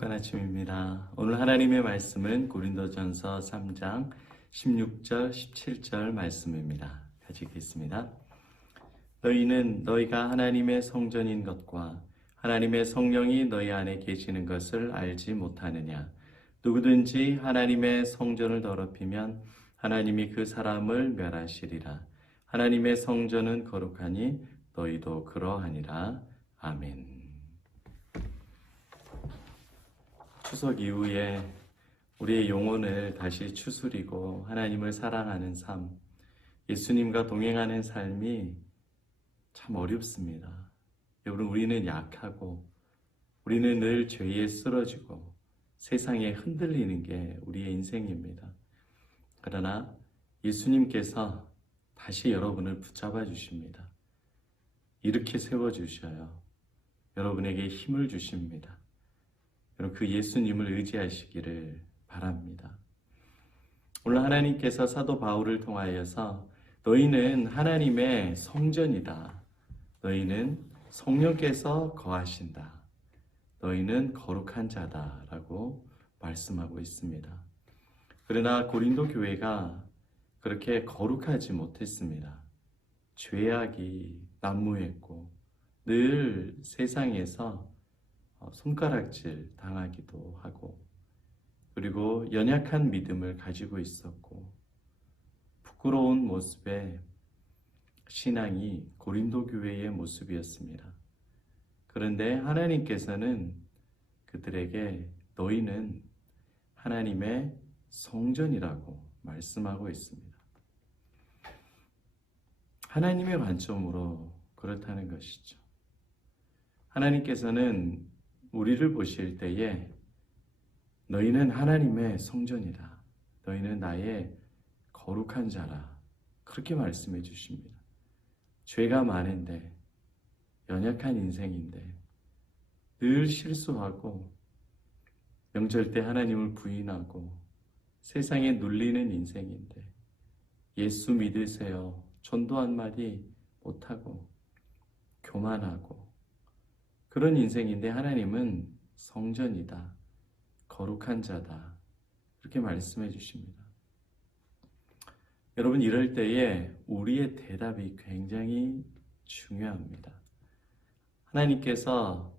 행복한 아침입니다. 오늘 하나님의 말씀은 고린도전서 3장 16절, 17절 말씀입니다. 같이 읽겠습니다. 너희는 너희가 하나님의 성전인 것과 하나님의 성령이 너희 안에 계시는 것을 알지 못하느냐? 누구든지 하나님의 성전을 더럽히면 하나님이 그 사람을 멸하시리라. 하나님의 성전은 거룩하니 너희도 그러하니라. 아멘. 추석 이후에 우리의 영혼을 다시 추스리고 하나님을 사랑하는 삶, 예수님과 동행하는 삶이 참 어렵습니다. 여러분, 우리는 약하고 우리는 늘 죄에 쓰러지고 세상에 흔들리는 게 우리의 인생입니다. 그러나 예수님께서 다시 여러분을 붙잡아 주십니다. 이렇게 세워주셔요. 여러분에게 힘을 주십니다. 여러분, 그 예수님을 의지하시기를 바랍니다. 오늘 하나님께서 사도 바울을 통하여서 너희는 하나님의 성전이다. 너희는 성령께서 거하신다. 너희는 거룩한 자다 라고 말씀하고 있습니다. 그러나 고린도 교회가 그렇게 거룩하지 못했습니다. 죄악이 난무했고 늘 세상에서 손가락질 당하기도 하고, 그리고 연약한 믿음을 가지고 있었고, 부끄러운 모습의 신앙이 고린도 교회의 모습이었습니다. 그런데 하나님께서는 그들에게 너희는 하나님의 성전이라고 말씀하고 있습니다. 하나님의 관점으로 그렇다는 것이죠. 하나님께서는 우리를 보실 때에 너희는 하나님의 성전이다. 너희는 나의 거룩한 자라. 그렇게 말씀해 주십니다. 죄가 많은데, 연약한 인생인데, 늘 실수하고, 명절 때 하나님을 부인하고, 세상에 눌리는 인생인데, 예수 믿으세요. 전도 한마디 못하고, 교만하고, 그런 인생인데 하나님은 성전이다. 거룩한 자다. 그렇게 말씀해 주십니다. 여러분, 이럴 때에 우리의 대답이 굉장히 중요합니다. 하나님께서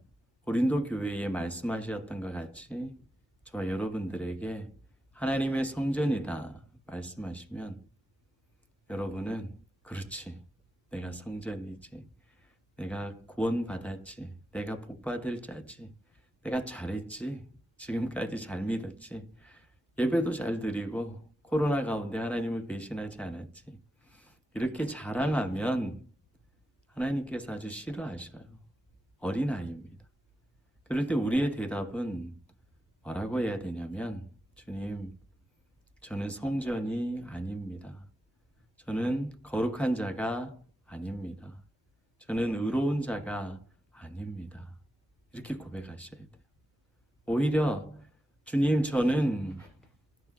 고린도 교회에 말씀하셨던 것 같이 저와 여러분들에게 하나님의 성전이다 말씀하시면 여러분은 그렇지, 내가 성전이지, 내가 구원받았지, 내가 복받을 자지, 내가 잘했지, 지금까지 잘 믿었지, 예배도 잘 드리고 코로나 가운데 하나님을 배신하지 않았지, 이렇게 자랑하면 하나님께서 아주 싫어하셔요. 어린아이입니다. 그럴 때 우리의 대답은 뭐라고 해야 되냐면, 주님, 저는 성전이 아닙니다. 저는 거룩한 자가 아닙니다. 저는 의로운 자가 아닙니다. 이렇게 고백하셔야 돼요. 오히려 주님, 저는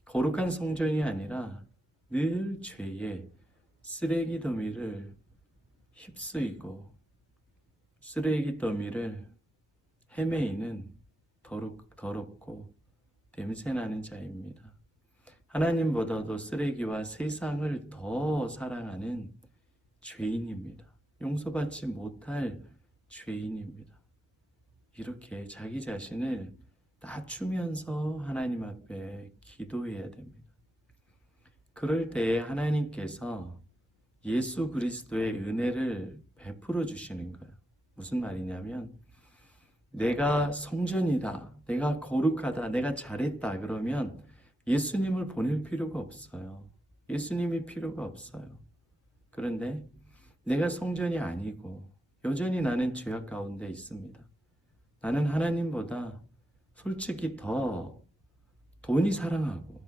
거룩한 성전이 아니라 늘 죄의 쓰레기 더미를 휩쓰이고 쓰레기 더미를 헤매이는 더럽고 냄새나는 자입니다. 하나님보다도 쓰레기와 세상을 더 사랑하는 죄인입니다. 용서받지 못할 죄인입니다. 이렇게 자기 자신을 낮추면서 하나님 앞에 기도해야 됩니다. 그럴 때에 하나님께서 예수 그리스도의 은혜를 베풀어 주시는 거예요. 무슨 말이냐면, 내가 성전이다, 내가 거룩하다, 내가 잘했다 그러면 예수님을 보낼 필요가 없어요. 예수님이 필요가 없어요. 그런데 내가 성전이 아니고 여전히 나는 죄악 가운데 있습니다. 나는 하나님보다 솔직히 더 돈을 사랑하고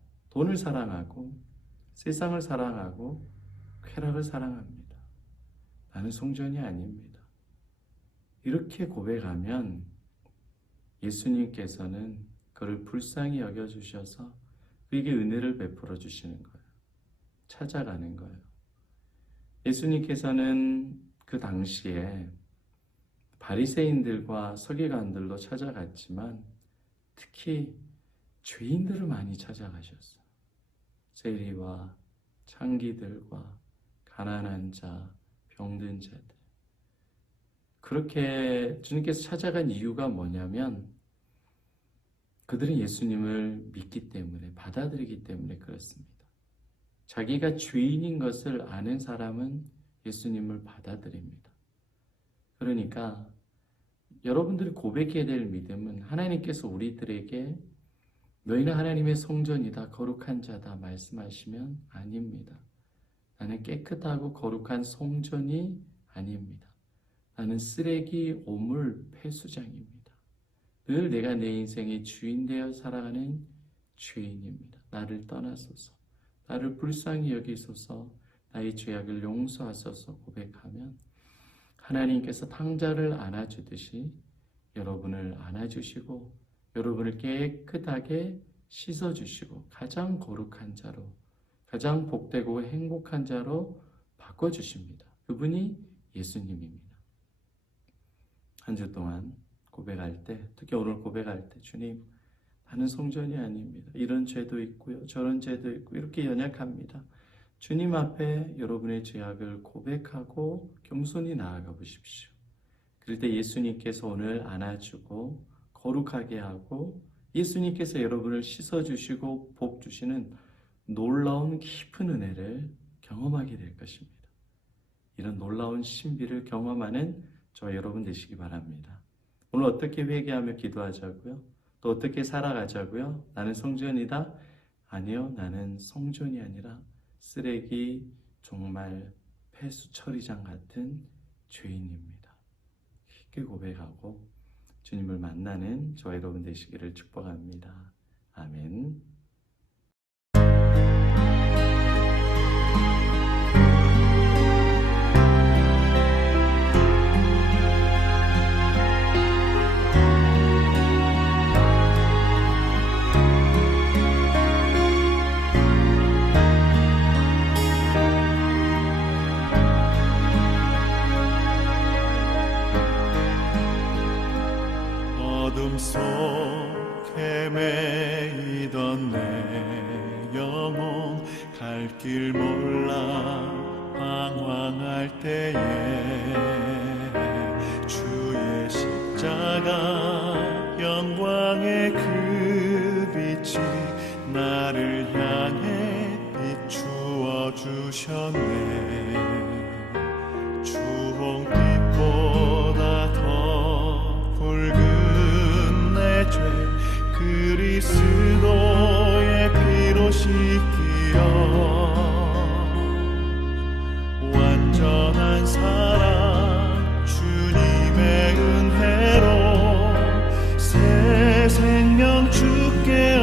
세상을 사랑하고 쾌락을 사랑합니다. 나는 성전이 아닙니다. 이렇게 고백하면 예수님께서는 그를 불쌍히 여겨주셔서 그에게 은혜를 베풀어 주시는 거예요. 찾아가는 거예요. 예수님께서는 그 당시에 바리새인들과 서기관들도 찾아갔지만 특히 죄인들을 많이 찾아가셨어요. 세리와 창기들과 가난한 자, 병든 자들. 그렇게 주님께서 찾아간 이유가 뭐냐면 그들은 예수님을 믿기 때문에, 받아들이기 때문에 그렇습니다. 자기가 죄인인 것을 아는 사람은 예수님을 받아들입니다. 그러니까 여러분들이 고백해야 될 믿음은 하나님께서 우리들에게 너희는 하나님의 성전이다, 거룩한 자다 말씀하시면 아닙니다. 나는 깨끗하고 거룩한 성전이 아닙니다. 나는 쓰레기, 오물, 폐수장입니다. 늘 내가 내 인생의 주인 되어 살아가는 죄인입니다. 나를 떠나소서, 나를 불쌍히 여기소서, 나의 죄악을 용서하소서 고백하면 하나님께서 탕자를 안아주듯이 여러분을 안아주시고 여러분을 깨끗하게 씻어주시고 가장 거룩한 자로, 가장 복되고 행복한 자로 바꿔주십니다. 그분이 예수님입니다. 한 주 동안 고백할 때, 특히 오늘 고백할 때, 주님, 나는 성전이 아닙니다. 이런 죄도 있고요, 저런 죄도 있고 이렇게 연약합니다. 주님 앞에 여러분의 죄악을 고백하고 겸손히 나아가 보십시오. 그럴 때 예수님께서 오늘 안아주고 거룩하게 하고 예수님께서 여러분을 씻어주시고 복 주시는 놀라운 깊은 은혜를 경험하게 될 것입니다. 이런 놀라운 신비를 경험하는 저 여러분 되시기 바랍니다. 오늘 어떻게 회개하며 기도하자고요? 또 어떻게 살아가자고요? 나는 성전이다? 아니요, 나는 성전이 아니라 쓰레기, 정말 폐수 처리장 같은 죄인입니다. 깊게 고백하고 주님을 만나는 저와 여러분 되시기를 축복합니다. 아멘. 어둠 속에 매이던 내 영혼 갈 길 몰라 방황할 때에 주의 십자가 영광의 그 빛이 나를 향해 비추어 주셨네. 주홍빛보다 더 붉은 내 죄 그리스도의 피로 씻기어 완전한 사랑 주님의 은혜로 새 생명 주께